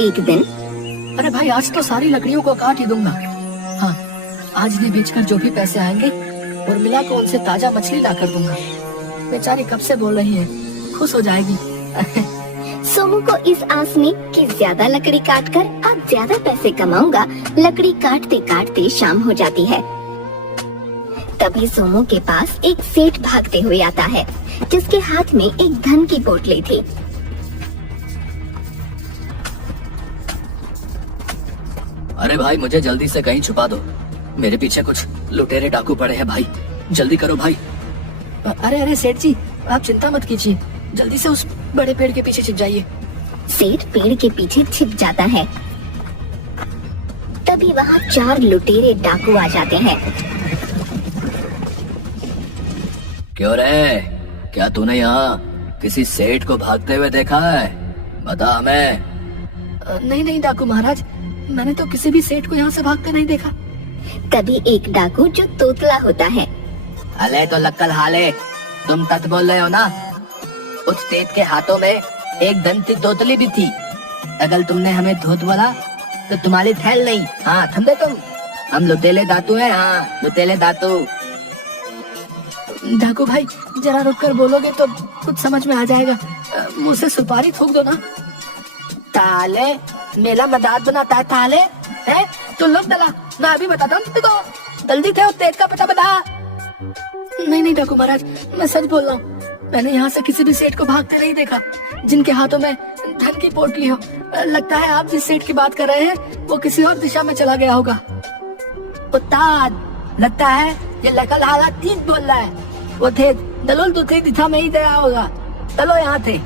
एक दिन अरे भाई, आज तो सारी लकड़ियों को काट ही दूंगा। हाँ, आज इन्हें बेचकर जो भी पैसे आएंगे और मिला को उनसे ताजा मछली ला कर दूंगा। बेचारी कब से बोल रही है, खुश हो जाएगी। सोमू को इस आस में कि ज्यादा लकड़ी काटकर अब ज्यादा पैसे कमाऊंगा, लकड़ी काटते काटते शाम हो जाती है। तभी सोमू के पास एक सेठ भागते हुए आता है, जिसके हाथ में एक धन की पोटली थी। अरे भाई, मुझे जल्दी से कहीं छुपा दो, मेरे पीछे कुछ लुटेरे डाकू पड़े हैं भाई, जल्दी करो भाई। अरे अरे सेठ जी, आप चिंता मत कीजिए, जल्दी से उस बड़े पेड़ के पीछे छिप जाइए। सेठ पेड़ के पीछे छिप जाता है। तभी वहाँ 4 लुटेरे डाकू आ जाते हैं। क्यों रे, क्या तूने यहाँ किसी सेठ को भागते हुए देखा है? बता हमें। नहीं नहीं डाकू महाराज, मैंने तो किसी भी सेठ को यहाँ से भागते नहीं देखा। तभी एक डाकू जो तोतला होता है, अले तो लक्कल हाले, तुम तक बोल रहे हो ना? उस सेठ के हाथों में एक दंती तोतली भी थी। अगर तुमने हमें धोत बोला तो तुम्हारी थैल नहीं। हाँ समझे तुम, हम लुटेले दातू हैं। हाँ लुटेले दातू। डाकू भाई, जरा रुक कर बोलोगे तो कुछ समझ में आ जाएगा। मुँह से सुपारी थूक दो ना। ताले मेला मदाद बनाता है ताले है? तो लोग डला, मैं अभी बताता हूँ तुमको। जल्दी थे उस तेज का पता बता। नहीं नहीं डाकू महाराज, मैं सच बोल रहा हूँ, मैंने यहाँ से किसी भी सेठ को भागते नहीं देखा जिनके हाथों में धन की पोटली हो। लगता है आप जिस सेठ की बात कर रहे हैं वो किसी और दिशा में चला गया होगा। उस्ताद, लगता है ये लकल हाला ठीक बोल रहा है। वो थे दलोल दूसरी दिशा में ही गया होगा। चलो यहाँ थे।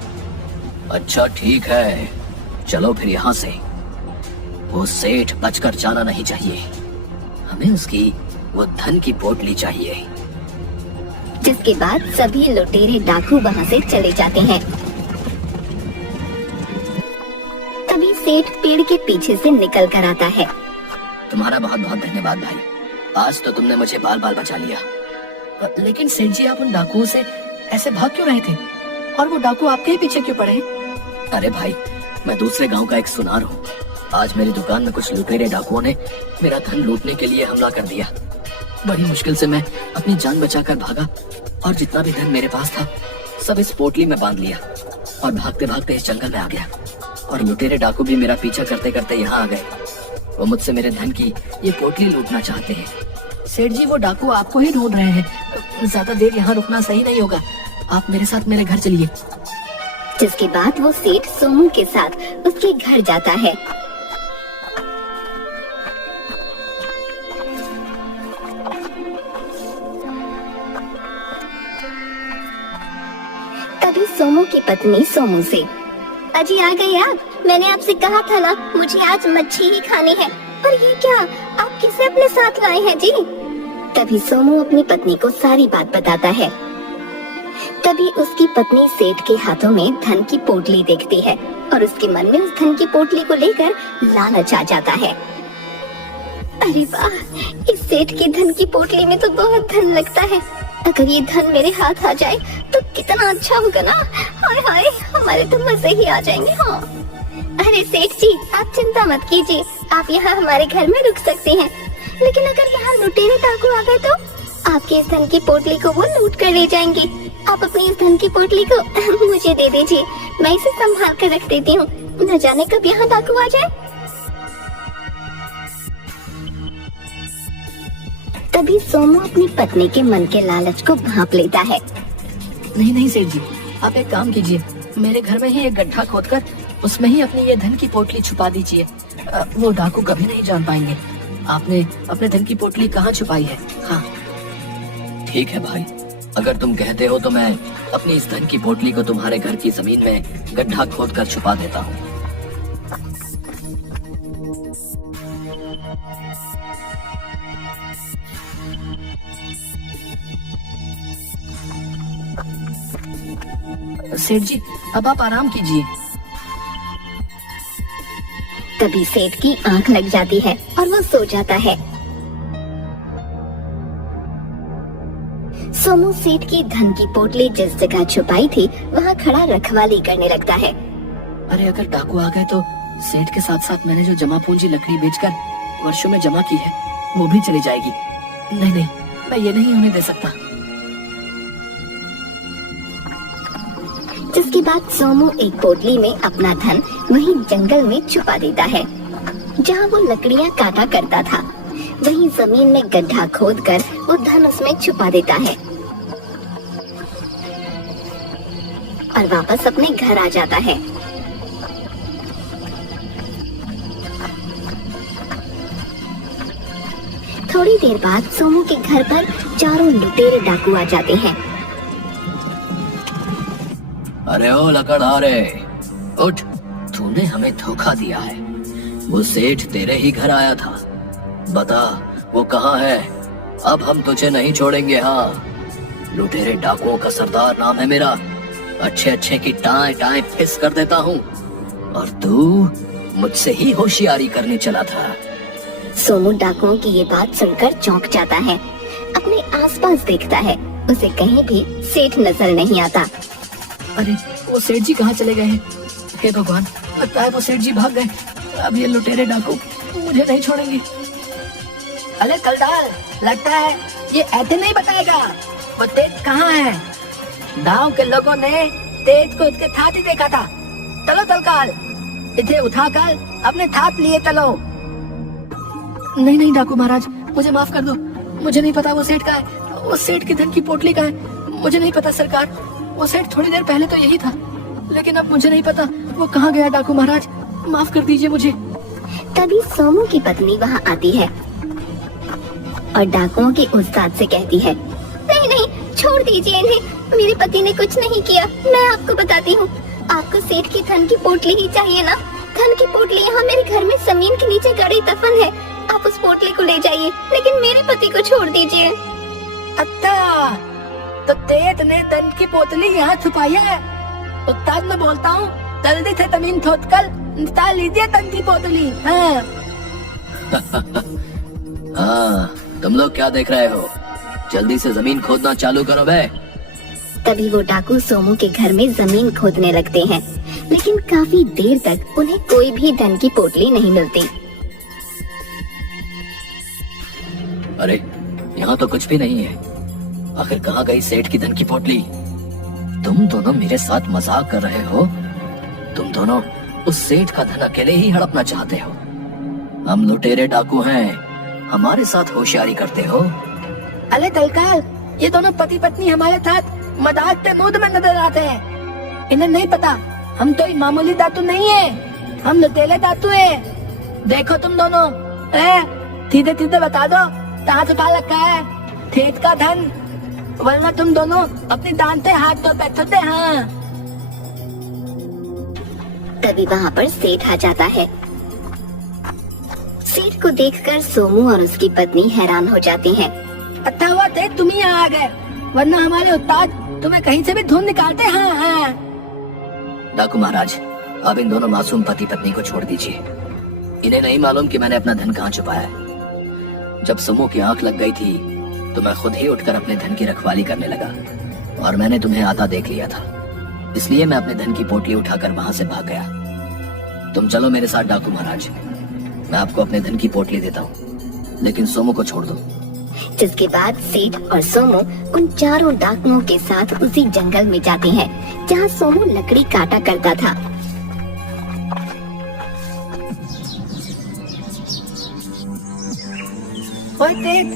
अच्छा ठीक है, चलो फिर यहाँ से। वो सेठ बचकर जाना नहीं चाहिए, हमें उसकी वो धन की पोटली चाहिए। जिसके बाद सभी लुटेरे डाकू वहाँ से चले जाते हैं। तभी सेठ पेड़ के पीछे से निकल कर आता है। तुम्हारा बहुत बहुत धन्यवाद भाई, आज तो तुमने मुझे बाल बाल बचा लिया। लेकिन सेठ जी, आप उन डाकुओं से ऐसे भाग क्यों रहे थे? और वो डाकू आपके ही पीछे क्यों पड़े? अरे भाई, मैं दूसरे गांव का एक सुनार हूँ। आज मेरी दुकान में कुछ लुटेरे डाकुओं ने मेरा धन लूटने के लिए हमला कर दिया। बड़ी मुश्किल से मैं अपनी जान बचाकर भागा और जितना भी धन मेरे पास था सब इस पोटली में बांध लिया और भागते भागते इस जंगल में आ गया। और लुटेरे डाकू भी मेरा पीछा करते करते यहाँ आ गए। वो मुझसे मेरे धन की ये पोटली लूटना चाहते हैं। सेठ जी, वो डाकू आपको ही ढूंढ रहे हैं, ज्यादा देर यहाँ रुकना सही नहीं होगा। आप मेरे साथ मेरे घर चलिए। जिसके बाद वो सेठ सोमू के साथ उसके घर जाता है। तभी सोमू की पत्नी सोमू से, अजी आ गए आप? मैंने आपसे कहा था ना, मुझे आज मच्छी ही खानी है। पर ये क्या, आप किसे अपने साथ लाए हैं जी? तभी सोमू अपनी पत्नी को सारी बात बताता है। तभी उसकी पत्नी सेठ के हाथों में धन की पोटली देखती है और उसके मन में उस धन की पोटली को लेकर लालच आ जाता है। अरे वाह, इस सेठ की धन की पोटली में तो बहुत धन लगता है। अगर ये धन मेरे हाथ आ जाए तो कितना अच्छा होगा ना। हाय हाय, हमारे तो मजे ही आ जाएंगे। हाँ, अरे सेठ जी, आप चिंता मत कीजिए, आप यहाँ हमारे घर में रुक सकते हैं। लेकिन अगर यहाँ लुटेरे डाकू आ गए तो आपके इस धन की पोटली को वो लूट कर ले जाएंगे। आप अपनी इस धन की पोटली को मुझे दे दीजिए, मैं इसे संभाल कर रख देती हूँ, न जाने कब यहाँ डाकू आ जाए। तभी सोमू अपनी पत्नी के मन के लालच को भांप लेता है। नहीं नहीं सेठ जी, आप एक काम कीजिए, मेरे घर में ही एक गड्ढा खोदकर उसमें ही अपनी ये धन की पोटली छुपा दीजिए। वो डाकू कभी नहीं जान पाएंगे आपने अपने धन की पोटली कहाँ छुपाई है। हाँ ठीक है भाई, अगर तुम कहते हो तो मैं अपनी इस धन की पोटली को तुम्हारे घर की जमीन में गड्ढा खोदकर छुपा देता हूँ। सेठ जी, अब आप आराम कीजिए। तभी सेठ की आंख लग जाती है और वो सो जाता है। सोमू सेठ की धन की पोटली जिस जगह छुपाई थी वहाँ खड़ा रखवाली करने लगता है। अरे अगर डाकू आ गए तो सेठ के साथ साथ मैंने जो जमा पूंजी लकड़ी बेचकर वर्षों में जमा की है वो भी चली जाएगी। नहीं नहीं, मैं ये नहीं होने दे सकता। जिसके बाद सोमू एक पोटली में अपना धन वहीं जंगल में छुपा देता है जहाँ वो लकड़ियाँ काटा करता था। वहीं जमीन में गड्ढा खोदकर वो धन उसमें छुपा देता है और वापस अपने घर आ जाता है। थोड़ी देर बाद सोमू के घर पर चारों लुटेरे डाकू आ जाते हैं। अरे ओ लकड़हारे, उठ, तूने हमें धोखा दिया है। वो सेठ तेरे ही घर आया था, बता वो कहाँ है? अब हम तुझे नहीं छोड़ेंगे। हाँ, लुटेरे डाकुओं का सरदार नाम है मेरा। अच्छे अच्छे की टाँय टाँय फिस कर देता हूँ, और तू मुझसे ही होशियारी करने चला था। सोमू डाकुओं की ये बात सुनकर चौंक जाता है। अपने आसपास देखता है, उसे कहीं भी सेठ नजर नहीं आता। अरे वो सेठ जी कहाँ चले गए हैं? हे भगवान, लगता है वो सेठ जी भाग गए। अब ये लुटेरे डाकू मुझे नहीं छोड़ेंगे। अरे कलदार, लगता है ये ऐसे नहीं बताएगा। वो तेज कहाँ है? गांव के लोगों ने तेज को उसके साथ ही देखा था। चलो तलकाल, इसे उठाकर अपने साथ लिए चलो। नहीं नहीं डाकू महाराज, मुझे माफ कर दो। मुझे नहीं पता वो सेठ का है। वो सेठ के धन की पोटली का है। मुझे नहीं पता सरकार। वो सेठ थोड़ी देर पहले तो यही था, लेकिन अब मुझे नहीं पता वो कहाँ गया। डाकू महाराज, माफ कर दीजिए मुझे। तभी सोमू की पत्नी वहाँ आती है और डाकुओं के उस्ताद से कहती है, नहीं नहीं, छोड़ दीजिए इन्हें। मेरे पति ने कुछ नहीं किया। मैं आपको बताती हूँ, आपको सेठ की धन की पोटली ही चाहिए ना? धन की पोटली यहाँ मेरे घर में जमीन के नीचे गड़ी दफन है। आप उस पोटली को ले जाइए, लेकिन मेरे पति को छोड़ दीजिए। अच्छा, तो तेज ने धन की पोटली यहाँ छुपाई है। उस्ताद मैं बोलता हूँ, जल्दी से जमीन खोदकर निकाल लीजिए धन की पोटली। हाँ। हाँ, तुम लोग क्या देख रहे हो? जल्दी से जमीन खोदना चालू करो बे। तभी वो डाकू सोमू के घर में जमीन खोदने लगते हैं, लेकिन काफी देर तक उन्हें कोई भी धन की पोटली नहीं मिलती। अरे, यहाँ तो कुछ भी नहीं है। आखिर कहाँ गई सेठ की धन की पोटली? तुम दोनों मेरे साथ मजाक कर रहे हो? तुम दोनों उस सेठ का धन अकेले ही हड़पना चाहते हो। हम लुटेरे डाकू हैं, हमारे साथ होशियारी करते हो? अरे तलकाल, ये दोनों पति पत्नी हमारे साथ मजाक के मूड में नजर आते हैं। इन्हें नहीं पता हम तो मामूली दातू नहीं है, हम लुटेरे दातू है। देखो तुम दोनों, सीधे सीधे बता दो कहाँ छुपा रखा है सेठ का धन, वरना तुम दोनों अपनी दान से हाथ धो बैठते। हाँ। तभी वहाँ पर सेठ आ जाता है। सेठ को देखकर सोमू और उसकी पत्नी हैरान हो जाती हैं। अच्छा हुआ थे तुम ही यहाँ आ गए, वरना हमारे उस्ताद तुम्हें कहीं से भी ढूंढ निकालते। हाँ हाँ। डाकू महाराज, अब इन दोनों मासूम पति पत्नी को छोड़ दीजिए। इन्हें नहीं मालूम कि मैंने अपना धन कहाँ छुपाया है। जब समूह की आंख लग गई थी तो मैं खुद ही उठकर अपने धन की रखवाली करने लगा, और मैंने तुम्हें आता देख लिया था, इसलिए मैं अपने धन की पोटली उठाकर वहां से भाग गया। तुम चलो मेरे साथ डाकू महाराज, मैं आपको अपने धन की पोटली देता हूँ, लेकिन सोमू को छोड़ दो। जिसके बाद सेठ और सोमू उन चारों डाकुओं के साथ उसी जंगल में जाते हैं जहाँ सोमू लकड़ी काटा करता था। ओए सेठ,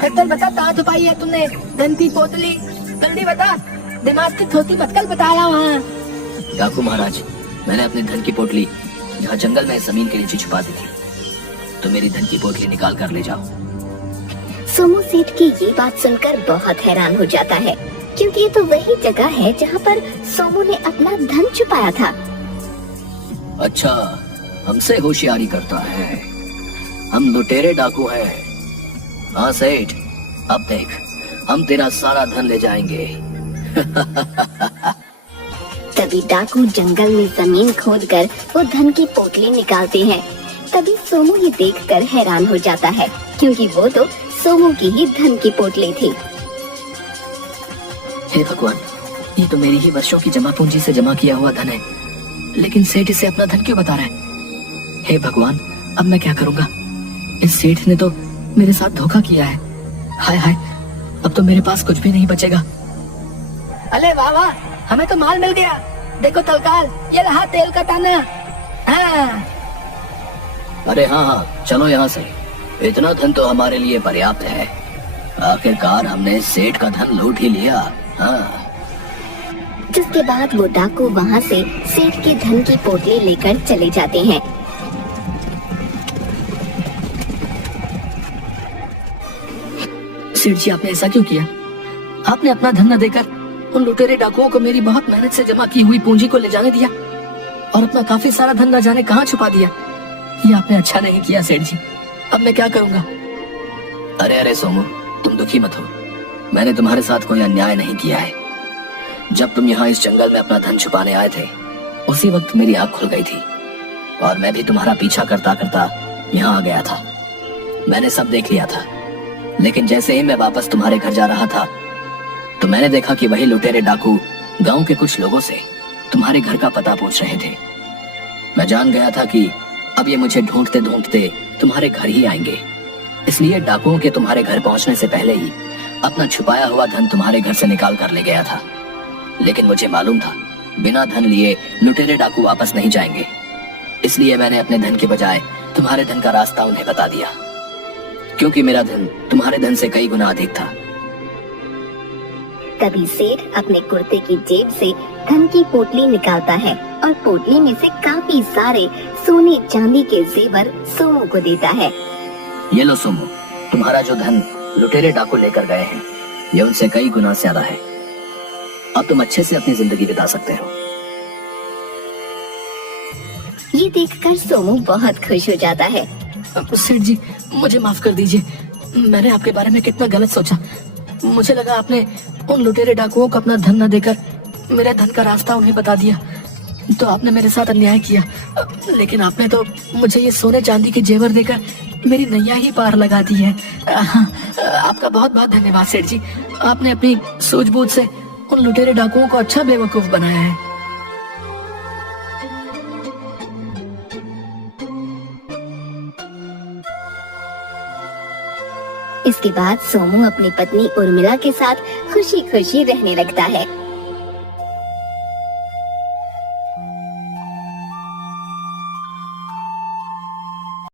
खट्टर बता कहाँ छुपाई है तुमने धन की पोटली? जल्दी बता, दिमाग की छोटी बचकल बता रहा हूँ। डाकू महाराज, मैंने अपनी धन की पोटली यहाँ जंगल में जमीन के नीचे छुपा दी थी, तो मेरी धन की पोटली निकाल कर ले जाओ। सोमू सेठ की ये बात सुनकर बहुत हैरान हो जाता है, क्योंकि ये तो वही जगह है जहाँ पर सोमू ने अपना धन छुपाया था। अच्छा, हमसे होशियारी करता है। हम लुटेरे डाकू हैं। हाँ सेठ, अब देख, हम तेरा सारा धन ले जाएंगे। तभी डाकू जंगल में जमीन खोदकर वो धन की पोटली निकालते हैं। तभी सोमू ये देखकर हैरान हो जाता है, क्योंकि वो तो सोमू की ही धन की पोटली थी। हे भगवान, ये तो मेरी ही वर्षों की जमा पूंजी से जमा किया हुआ धन है, लेकिन सेठ इसे अपना धन क्यों बता रहा है? हे भगवान, अब मैं क्या करूंगा? इस सेठ ने तो मेरे साथ धोखा किया है। हाय हाय, अब तो मेरे पास कुछ भी नहीं बचेगा। अरे वाह वाह, हमें तो माल मिल गया। देखो तलकाल, ये रहा तेल का ताना। हाँ। अरे हाँ हाँ, चलो यहाँ से। इतना धन तो हमारे लिए पर्याप्त है। आखिरकार हमने सेठ का धन लूट ही लिया। हाँ। जिसके बाद वो डाकू वहाँ से सेठ के धन की पोटली लेकर चले जाते हैं। सेठ जी, आपने ऐसा क्यों किया? आपने अपना धन न देकर उन लुटेरे डाकुओं को मेरी बहुत मेहनत से जमा की हुई पूंजी को ले जाने दिया और अपना काफी सारा धन न जाने कहाँ छुपा दिया। ये आपने अच्छा नहीं किया सेठ जी। अब मैं क्या करूंगा? अरे अरे सोमू, तुम दुखी मत हो। मैंने तुम्हारे साथ कोई अन्याय नहीं किया है। जब तुम यहाँ इस जंगल में अपना धन छुपाने आए थे, उसी वक्त मेरी आँख खुल गई थी और मैं भी तुम्हारा पीछा करता करता यहाँ आ गया था। मैंने सब देख लिया था, लेकिन जैसे ही मैं वापस तुम्हारे घर जा रहा था तो मैंने देखा कि वही लुटेरे डाकू गांव के कुछ लोगों से तुम्हारे घर का पता पूछ रहे थे। मैं जान गया था कि अब ये मुझे ढूंढते ढूंढते तुम्हारे घर ही आएंगे, इसलिए डाकुओं के तुम्हारे घर पहुंचने से पहले ही अपना छुपाया हुआ धन तुम्हारे घर से निकाल कर ले गया था। लेकिन मुझे मालूम था बिना धन लिए लुटेरे डाकू वापस नहीं जाएंगे, इसलिए मैंने अपने धन के बजाय तुम्हारे धन का रास्ता उन्हें बता दिया, क्योंकि मेरा धन तुम्हारे धन से कई गुना अधिक था। तभी सेठ अपने कुर्ते की जेब से धन की पोटली निकालता है और पोटली में से काफी सारे सोने चांदी के जेवर सोमू को देता है। ये लो सोमू, तुम्हारा जो धन लुटेरे डाकू लेकर गए हैं, ये उनसे कई गुना ज्यादा है। अब तुम अच्छे से अपनी जिंदगी बिता सकते हो। ये देखकर सोमू बहुत खुश हो जाता है। सेठ जी, मुझे माफ कर दीजिए। मैंने आपके बारे में कितना गलत सोचा। मुझे लगा आपने उन लुटेरे डाकुओं को अपना धन न देकर मेरे धन का रास्ता उन्हें बता दिया, तो आपने मेरे साथ अन्याय किया। लेकिन आपने तो मुझे ये सोने चांदी के जेवर देकर मेरी नैया ही पार लगा दी है। आपका बहुत बहुत धन्यवाद सेठ जी। आपने अपनी सूझबूझ से उन लुटेरे डाकुओं को अच्छा बेवकूफ बनाया है। इसके बाद सोमू अपनी पत्नी उर्मिला के साथ खुशी खुशी रहने लगता है।